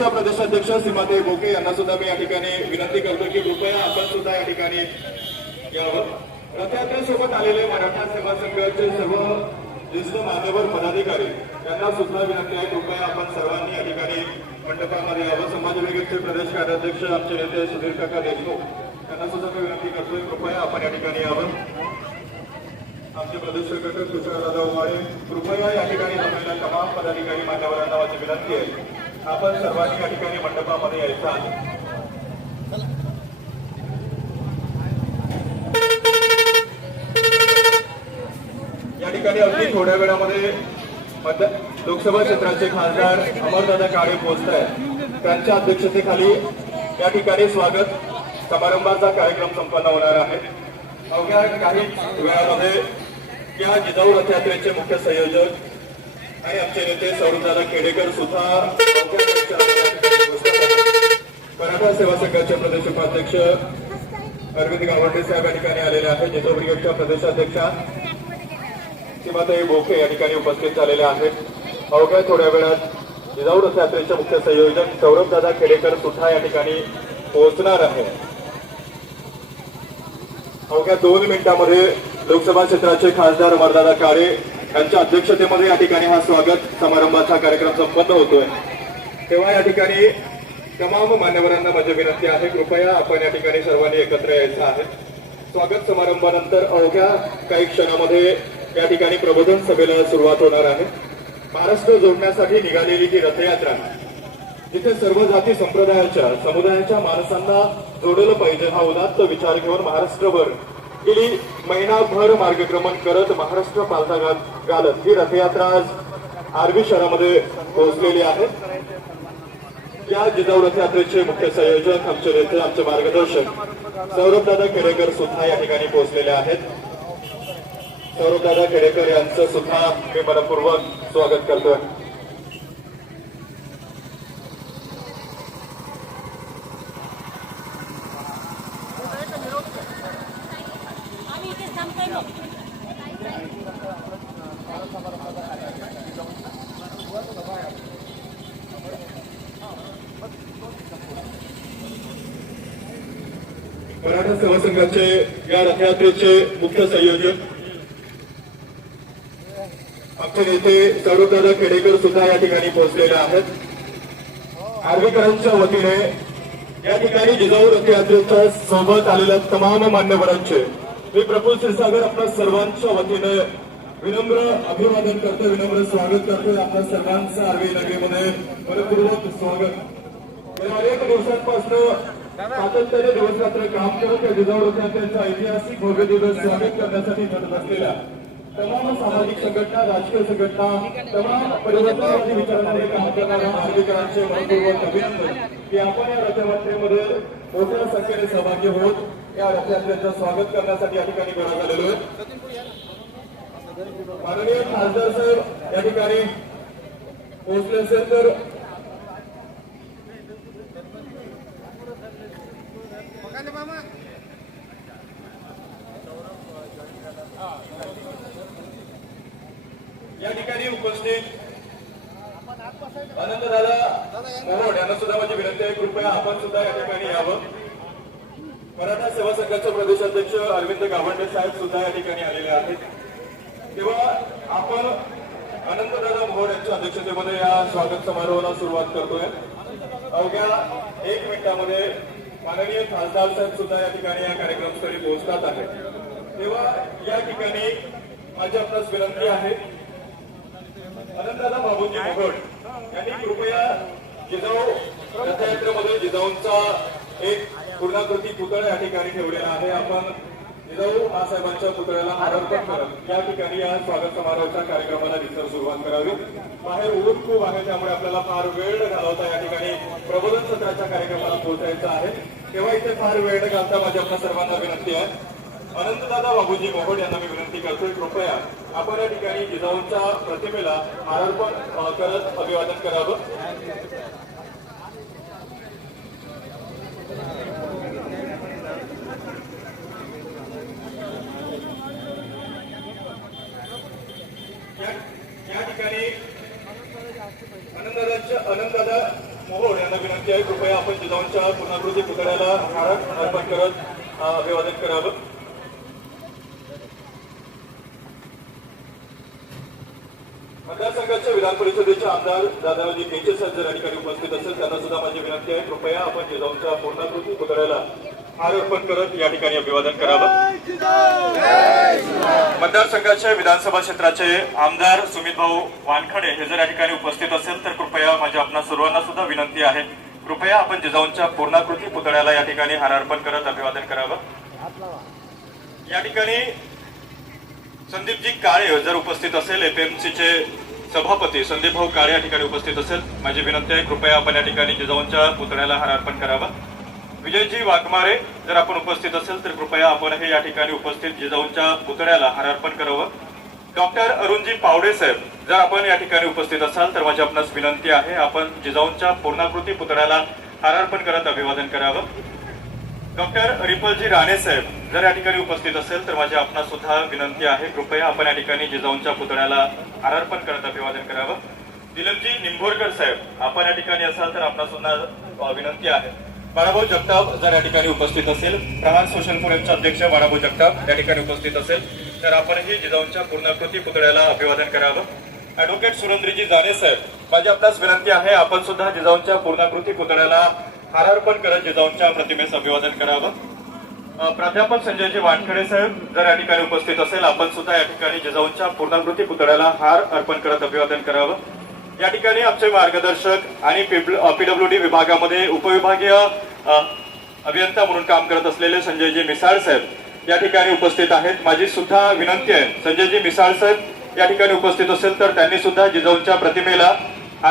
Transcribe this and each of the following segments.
काँग्रेसच्या प्रदेशाध्यक्ष सीमाताई बोके यांना सुद्धा मी या ठिकाणी विनंती करतो की कृपया आपण सुद्धा या ठिकाणी यावं रथयात्रेसोबत आलेले मराठा सेवा संघाचे सर्व ज्येष्ठ मान्यवर पदाधिकारी त्यांना सुद्धा विनंती आहे कृपया आपण सर्वांनी या ठिकाणी मंडपामध्ये यावं समाज वेगेचे प्रदेश कार्याध्यक्ष आमचे नेते सुधीर काका देशमुख त्यांना सुद्धा मी विनंती करतोय कृपया आपण या ठिकाणी यावं आमचे प्रदेश संघटक तुषारदादा उमाळे कृपया या ठिकाणी तमाम पदाधिकारी मान्यवरांना माझी विनंती आहे आपण सर्वांनी या ठिकाणी मंडपामध्ये यायचं आहे या ठिकाणी अगदी थोड्या वेळामध्ये लोकसभा क्षेत्राचे खासदार अमरदादा काळे पोहोचत आहेत त्यांच्या अध्यक्षतेखाली या ठिकाणी स्वागत समारंभाचा कार्यक्रम संपन्न होणार आहे अवघ्या काही वेळामध्ये या जिजाऊ रथयात्रेचे मुख्य संयोजक आणि आमचे नेते सौरदादा खेडेकर सुद्धा मराठा सेवा संघाचे प्रदेश उपाध्यक्ष अरविंद गावंडे साहेब या ठिकाणी आलेले आहेत जिल्हा ब्रिगेडच्या प्रदेशाध्यक्षा हे भोके या ठिकाणी उपस्थित झालेले आहेत अवघ्या थोड्या वेळात जिजाऊ मुख्य संयोजक सौरभदादा खेडेकर सुद्धा या ठिकाणी पोहोचणार आहे अवघ्या दोन मिनिटांमध्ये लोकसभा क्षेत्राचे खासदार अमरदादा काळे यांच्या अध्यक्षतेमध्ये या ठिकाणी हा स्वागत समारंभाचा कार्यक्रम संपन्न होतोय तेव्हा या ठिकाणी तमाम मान्यवरांना माझी विनंती आहे कृपया आपण या ठिकाणी सर्वांनी एकत्र यायचं आहे स्वागत समारंभानंतर अवघ्या काही क्षणामध्ये या ठिकाणी प्रबोधन सभेला सुरुवात होणार आहे महाराष्ट्र जोडण्यासाठी निघालेली ही रथयात्रा जिथे सर्व जाती संप्रदायाच्या समुदायाच्या माणसांना जोडलं पाहिजे हा उदात्त विचार घेऊन महाराष्ट्रभर गेली महिनाभर मार्गक्रमण करत महाराष्ट्र पालथा घालत ही रथयात्रा आज आर्वी शहरामध्ये पोहोचलेली आहे या जिजाऊ रथयात्रेचे मुख्य संयोजक आमचे नेते आमचे मार्गदर्शक सौरभदादा खेडेकर सुद्धा या ठिकाणी पोहोचलेले आहेत सौरभदादा खेडेकर यांचं सुद्धा मी मनपूर्वक स्वागत करतोय आयोगचे मुख्य संयोजक आमचे नेते सर्वदादा खेडेकर सुद्धा या ठिकाणी पोहोचलेले आहेत आर्वीकरांच्या वतीने या ठिकाणी जिजाऊ रथयात्रेचा सोबत आलेल्या तमाम मान्यवरांचे मी प्रफुल क्षीरसागर आपल्या सर्वांच्या वतीने विनम्र अभिवादन करतो विनम्र स्वागत करतो आपल्या सर्वांचं आर्वी नगरीमध्ये मनपूर्वक स्वागत गेल्या अनेक दिवसांपासून सातत्याने दिवस रात्र काम करत या जिजाऊ त्यांचा ऐतिहासिक भव्य दिवस स्वागत करण्यासाठी घडत असलेल्या तमाम सामाजिक संघटना राजकीय संघटना तमाम परिवर्तनवादी विचारांमध्ये काम करणाऱ्या नागरिकांचे मनपूर्वक अभिनंदन की आपण या रथयात्रेमध्ये मोठ्या संख्येने सहभागी होत या रथयात्रेचं स्वागत करण्यासाठी या ठिकाणी गोळा झालेलो आहे माननीय खासदार साहेब या ठिकाणी पोहोचले असेल तर उपस्थित दादा मोहोड यांना सुद्धा माझी विनंती आहे कृपया आपण सुद्धा या ठिकाणी यावं मराठा सेवा संघाचे प्रदेशाध्यक्ष अरविंद गावंडे साहेब सुद्धा या ठिकाणी आलेले आहेत तेव्हा आपण दादा मोहोड यांच्या अध्यक्षतेमध्ये या स्वागत समारोहाला सुरुवात करतोय अवघ्या एक मिनिटामध्ये माननीय खासदार साहेब सुद्धा या ठिकाणी या कार्यक्रमस्थळी पोहोचतात आहेत तेव्हा या ठिकाणी माझी आपल्यास विनंती आहे अनंतदादा बाबूजी यांनी कृपया जिजाऊ रथयात्रेमध्ये जिजाऊंचा एक पूर्णाकृती पुतळा या ठिकाणी ठेवलेला आहे आपण जिजाऊ साहेबांच्या पुतळ्याला आदर्पण करत या ठिकाणी या स्वागत समारोहाच्या कार्यक्रमाला विचार सुरुवात करावी बाहेर ऊन खूप आहे त्यामुळे आपल्याला फार वेळ घालवता या ठिकाणी प्रबोधन सत्राच्या कार्यक्रमाला पोहोचायचा आहे तेव्हा इथे फार वेळ घालता माझी आपल्या सर्वांना विनंती आहे अनंतदादा बाबूजी मोगड यांना मी विनंती करतोय कृपया आपण या ठिकाणी जिजाऊंच्या प्रतिमेला मारार्पण करत अभिवादन करावं अनंतदादा मोहोळ यांना विनंती आहे कृपया आपण जिजाऊंच्या पूर्णाकृती पुतळ्याला अर्पण करत अभिवादन करावं पत्रकार दादाजी केचे सर जर ठिकाणी उपस्थित असेल त्यांना सुद्धा माझी विनंती आहे कृपया आपण जिजाऊंच्या पूर्णाकृती पुतळ्याला हार अर्पण करत या ठिकाणी अभिवादन करावं मतदारसंघाचे विधानसभा क्षेत्राचे आमदार सुमित भाऊ वानखडे हे जर या ठिकाणी उपस्थित असेल तर कृपया माझ्या आपणा सर्वांना सुद्धा विनंती आहे कृपया आपण जिजाऊंच्या पूर्णाकृती पुतळ्याला या ठिकाणी हार अर्पण करत अभिवादन करावं या ठिकाणी संदीपजी काळे जर उपस्थित असेल एपीएमसीचे सभापती संदीप भाऊ काळे या ठिकाणी उपस्थित असेल माझी विनंती आहे कृपया आपण या ठिकाणी जिजाऊंच्या पुतळ्याला हार अर्पण करावा विजयजी वाघमारे जर आपण उपस्थित असेल तर कृपया आपण हे या ठिकाणी उपस्थित जिजाऊंच्या पुतळ्याला हार अर्पण करावं डॉक्टर अरुणजी पावडे साहेब जर आपण या ठिकाणी उपस्थित असाल तर माझी आपणास विनंती आहे आपण जिजाऊंच्या पूर्णाकृती पुतळ्याला हार अर्पण करत अभिवादन करावं डॉक्टर रिपलजी राणे साहेब जर या ठिकाणी उपस्थित असेल तर माझी आपण सुद्धा विनंती आहे कृपया आपण या ठिकाणी जिजाऊंच्या पुतळ्याला आरारपण करत अभिवादन करावं दिलीपजी निंभोरकर साहेब आपण या ठिकाणी असाल तर आपण सुद्धा विनंती आहे बाळाभाऊ जगताप जर या ठिकाणी उपस्थित असेल प्रहार सोशल फोरमचे अध्यक्ष बाळाभाऊ जगताप या ठिकाणी उपस्थित असेल तर आपणही जिजाऊंच्या पूर्णाकृती पुतळ्याला अभिवादन करावं ॲडव्होकेट सुरेंद्रजी जाणे साहेब माझी आपणास विनंती आहे आपण सुद्धा जिजाऊंच्या पूर्णाकृती पुतळ्याला हार अर्पण करत जिजाऊंच्या प्रतिमेस अभिवादन करावं प्राध्यापक संजयजी वानखडे साहेब जर या ठिकाणी उपस्थित असेल आपण सुद्धा या ठिकाणी जिजाऊंच्या पूर्णाकृती पुतळ्याला हार अर्पण करत अभिवादन करावं या ठिकाणी आमचे मार्गदर्शक आणि पीडब्ल्यू डी विभागामध्ये उपविभागीय अभियंता म्हणून काम करत असलेले संजयजी मिसाळ साहेब या ठिकाणी उपस्थित आहेत माझी सुद्धा विनंती आहे संजयजी मिसाळ साहेब या ठिकाणी उपस्थित असेल तर त्यांनी सुद्धा जिजाऊंच्या प्रतिमेला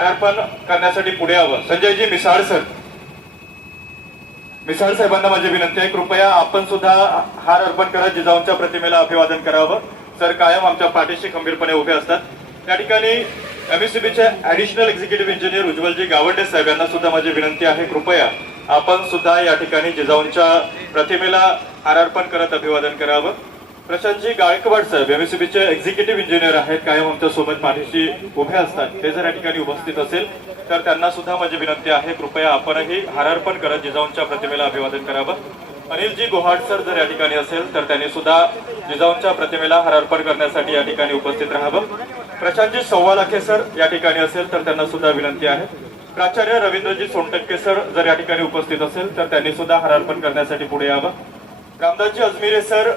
अर्पण करण्यासाठी पुढे यावं संजयजी मिसाळ साहेब मिसाळ साहेबांना माझी विनंती आहे कृपया आपण सुद्धा हार अर्पण करत जिजाऊंच्या प्रतिमेला अभिवादन करावं सर कायम आमच्या पाठीशी खंबीरपणे उभे असतात त्या ठिकाणी एमएससीबीचे ऍडिशनल एक्झिक्युटिव्ह इंजिनियर उज्ज्वलजी गावंडे साहेब यांना सुद्धा माझी विनंती आहे कृपया आपण सुद्धा या ठिकाणी जिजाऊंच्या प्रतिमेला हार अर्पण करत अभिवादन करावं प्रशांतजी गायकवाड साहेब बीचे एक्झिक्युटिव्ह इंजिनियर आहेत कायम आमच्या सोबत पाठीशी उभे असतात ते जर या ठिकाणी उपस्थित असेल तर त्यांना सुद्धा माझी विनंती आहे कृपया आपणही हारार्पण करत जिजाऊंच्या प्रतिमेला अभिवादन करावं अनिलजी गोहाट सर जर या ठिकाणी असेल तर त्यांनी सुद्धा जिजाऊंच्या प्रतिमेला हारार्पण करण्यासाठी या ठिकाणी उपस्थित राहावं प्रशांतजी सव्वा सर या ठिकाणी असेल तर त्यांना सुद्धा विनंती आहे प्राचार्य रवींद्रजी सोनटक्के सर जर या ठिकाणी उपस्थित असेल तर त्यांनी सुद्धा हारार्पण करण्यासाठी पुढे यावं रामदासजी अजमिरे सर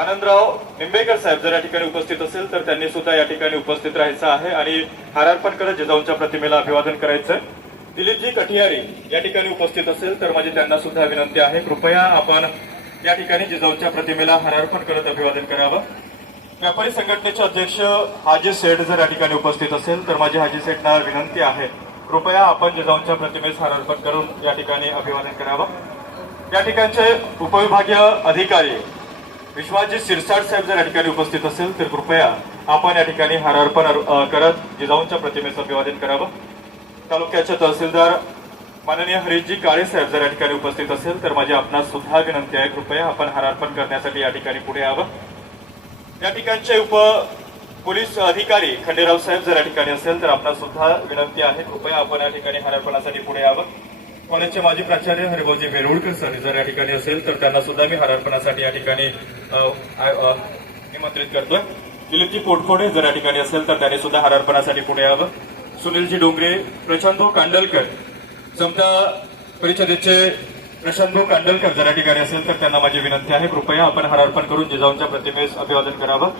आनंदराव निंबेकर साहेब जर या ठिकाणी उपस्थित असेल तर त्यांनी सुद्धा या ठिकाणी उपस्थित राहायचं आहे आणि अर्पण करत जिजाऊंच्या प्रतिमेला अभिवादन करायचं दिलीपजी कटियारी या ठिकाणी उपस्थित असेल तर माझी त्यांना सुद्धा विनंती आहे कृपया आपण या ठिकाणी जिजाऊंच्या प्रतिमेला अर्पण करत अभिवादन करावं व्यापारी संघटनेचे अध्यक्ष हाजी सेठ जर या ठिकाणी उपस्थित असेल तर माझी हाजी सेठना विनंती आहे कृपया आपण जिजाऊंच्या प्रतिमेस अर्पण करून या ठिकाणी अभिवादन करावं या ठिकाणचे उपविभागीय अधिकारी विश्वासजी सिरसाट साहेब जर या ठिकाणी उपस्थित असेल तर कृपया आपण या ठिकाणी अर्पण करत जिजाऊंच्या प्रतिमेचं अभिवादन करावं तालुक्याचे तहसीलदार माननीय हरिजी काळे साहेब जर या ठिकाणी उपस्थित असेल तर माझी आपणास सुद्धा विनंती आहे कृपया आपण अर्पण करण्यासाठी या ठिकाणी पुढे यावं या ठिकाणचे उप पोलीस अधिकारी खंडेराव साहेब जर या ठिकाणी असेल तर आपणास सुद्धा विनंती आहे कृपया आपण या ठिकाणी अर्पणासाठी पुढे यावं कॉलेजचे माजी प्राचार्य हरिभाऊजी वेरुळकर सर जर या ठिकाणी असेल तर त्यांना सुद्धा मी हरारपणासाठी या ठिकाणी निमंत्रित करतोय दिलीपजी पोटखोडे जर या ठिकाणी असेल तर त्याने सुद्धा अर्पणासाठी पुढे यावं सुनीलजी डोंगरे प्रशांत कांडलकर समता परिषदेचे प्रशांतभाऊ कांडलकर जर या ठिकाणी असेल तर त्यांना माझी विनंती आहे कृपया आपण अर्पण करून जिजाऊंच्या प्रतिमेस अभिवादन करावं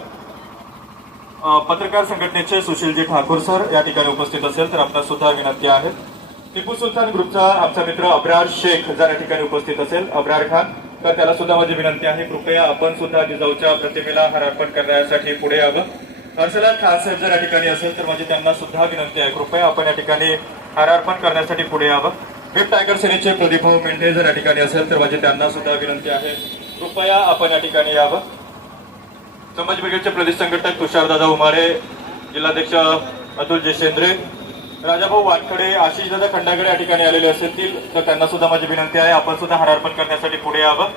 पत्रकार संघटनेचे सुशीलजी ठाकूर सर या ठिकाणी उपस्थित असेल तर आपल्याला सुद्धा विनंती आहे टिपू सुलतान ग्रुपचा आमचा मित्र अब्रार शेख जर या ठिकाणी उपस्थित असेल अब्रार खान तर त्याला सुद्धा माझी विनंती आहे कृपया आपण सुद्धा जिजाऊच्या प्रतिमेला हार अर्पण करण्यासाठी पुढे यावं हर्षला खानसाहेब जर या ठिकाणी असेल तर माझी त्यांना सुद्धा विनंती आहे कृपया आपण या ठिकाणी हार अर्पण करण्यासाठी पुढे यावं वेब टायगर सेनेचे भाऊ मेंढे जर या ठिकाणी असेल तर माझी त्यांना सुद्धा विनंती आहे कृपया आपण या ठिकाणी यावं समाज ब्रिगेडचे प्रदेश संघटक तुषार दादा उमारे जिल्हाध्यक्ष अतुल जयशेंद्रे राजाभाऊ वाटकडे दादा खंडाकडे या ठिकाणी आलेले असतील तर त्यांना सुद्धा माझी विनंती आहे आपण सुद्धा अर्पण करण्यासाठी पुढे यावं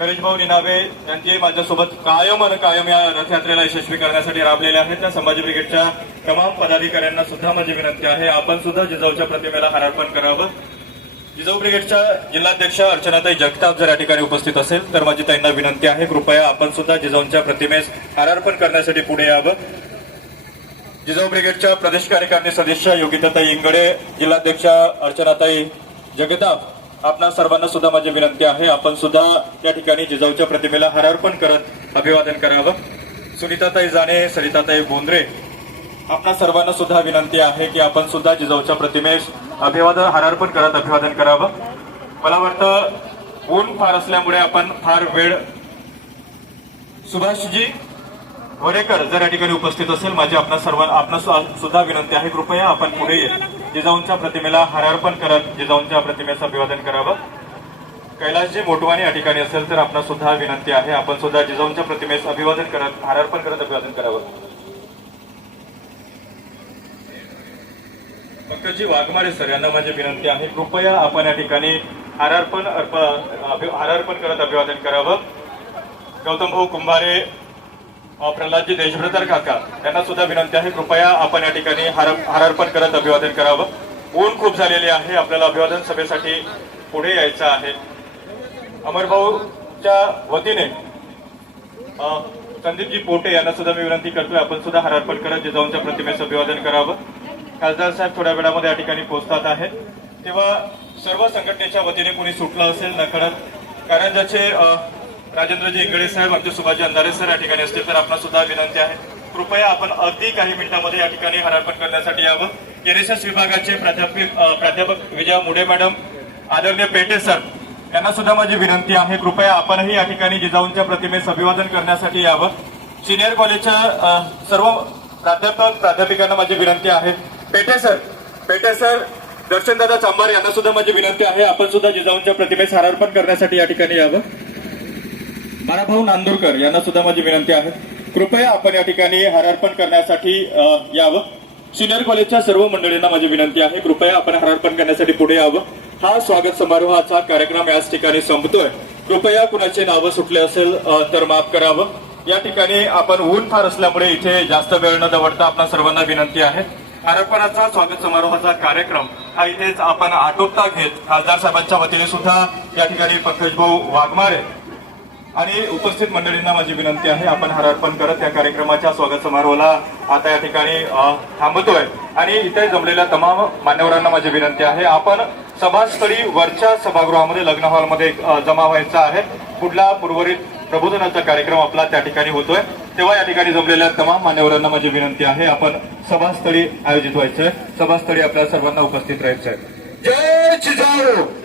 गणेश भाऊ निनावे यांचे माझ्यासोबत कायम आणि कायम या रथयात्रेला यशस्वी करण्यासाठी राबलेले आहेत त्या संभाजी ब्रिगेडच्या तमाम पदाधिकाऱ्यांना सुद्धा माझी विनंती आहे आपण सुद्धा जिजाऊच्या प्रतिमेला हरार्पण करावं जिजाऊ ब्रिगेडच्या जिल्हाध्यक्ष अर्चनाताई जगताप जर या ठिकाणी उपस्थित असेल तर माझी त्यांना विनंती आहे कृपया आपण सुद्धा जिजाऊंच्या प्रतिमेस अर्पण करण्यासाठी पुढे यावं जिजाऊ ब्रिगेडच्या प्रदेश कार्यकारिणी सदस्य योगिताताई इंगडे जिल्हाध्यक्ष अर्चनाताई जगताप आपणा सर्वांना सुद्धा माझी विनंती आहे आपण सुद्धा या ठिकाणी जिजाऊच्या प्रतिमेला अर्पण करत अभिवादन करावं सुनीताताई जाणे सरिताताई बोंद्रे आपणा सर्वांना सुद्धा विनंती आहे की आपण सुद्धा जिजाऊच्या प्रतिमेस अभिवादन अर्पण करत अभिवादन करावं मला वाटतं ऊन फार असल्यामुळे आपण फार वेळ सुभाषजी वरेकर जर या ठिकाणी उपस्थित असेल माझी आपणा सर्वांना आपण सुद्धा विनंती आहे कृपया आपण पुढे जिजाऊंच्या प्रतिमेला हरार्पण करत जिजाऊंच्या प्रतिमेचं अभिवादन करावं कैलासजी मोटवानी या ठिकाणी असेल तर आपण सुद्धा विनंती आहे आपण सुद्धा जिजाऊंच्या प्रतिमेस अभिवादन करत हरार्पण करत अभिवादन करावं पंकजी वाघमारे सर यांना माझी विनंती आहे कृपया आपण या ठिकाणी हार हरार्पण करत अभिवादन करावं गौतम भाऊ कुंभारे प्रल्हादजी देशभ्रतर काका यांना सुद्धा विनंती आहे कृपया आपण या ठिकाणी हरअर्पण करत अभिवादन करावं ऊन खूप झालेली आहे आपल्याला अभिवादन सभेसाठी पुढे यायचं आहे अमरभाऊच्या वतीने संदीपजी पोटे यांना सुद्धा मी विनंती करतोय आपण सुद्धा अर्पण करत जिजाऊंच्या प्रतिमेचं अभिवादन करावं खासदार साहेब थोड्या वेळामध्ये या ठिकाणी पोहोचतात आहेत तेव्हा सर्व संघटनेच्या वतीने कोणी सुटलं असेल नकळत कारण ज्याचे राजेंद्रजी इंगळे साहेब आमचे सुभाषजी अंधारे सर या ठिकाणी असतील तर आपला सुद्धा विनंती आहे कृपया आपण अगदी काही मिनिटांमध्ये या ठिकाणी हरार्पण करण्यासाठी यावं एन विभागाचे प्राध्यापक प्राध्यापक विजया मुडे मॅडम आदरणीय पेटे सर यांना सुद्धा माझी विनंती आहे कृपया आपणही या ठिकाणी जिजाऊंच्या प्रतिमेस अभिवादन करण्यासाठी यावं सिनियर कॉलेजच्या सर्व प्राध्यापक प्राध्यापिकांना माझी विनंती आहे पेटे सर पेटे सर दर्शनदादा चांबार यांना सुद्धा माझी विनंती आहे आपण सुद्धा जिजाऊंच्या प्रतिमेस हरपण करण्यासाठी या ठिकाणी यावं नानाभाऊ नांदूरकर यांना सुद्धा माझी विनंती आहे कृपया आपण या ठिकाणी हरअर्पण करण्यासाठी यावं सिनियर कॉलेजच्या सर्व मंडळींना माझी विनंती आहे कृपया आपण हरअर्पण करण्यासाठी पुढे यावं हा स्वागत समारोहाचा कार्यक्रम याच ठिकाणी संपतोय कृपया कुणाचे नावं सुटले असेल तर माफ करावं या ठिकाणी आपण ऊन फार असल्यामुळे इथे जास्त वेळ न दवडता आपल्या सर्वांना विनंती आहे हारार्पणाचा स्वागत समारोहाचा कार्यक्रम हा इथेच आपण आटोपता घेत खासदार साहेबांच्या वतीने सुद्धा या ठिकाणी पंकजभाऊ वाघमारे आणि उपस्थित मंडळींना माझी विनंती आहे आपण अर्पण करत या कार्यक्रमाच्या स्वागत समारोहाला आता या ठिकाणी थांबतोय आणि इथे जमलेल्या तमाम मान्यवरांना माझी विनंती आहे आपण सभास्थळी वरच्या सभागृहामध्ये लग्न हॉलमध्ये जमा व्हायचा आहे पुढला पूर्वरित प्रबोधनाचा कार्यक्रम आपला त्या ठिकाणी होतोय तेव्हा या ठिकाणी जमलेल्या तमाम मान्यवरांना माझी विनंती आहे आपण सभास्थळी आयोजित व्हायचंय सभास्थळी आपल्या सर्वांना उपस्थित राहायचंय जय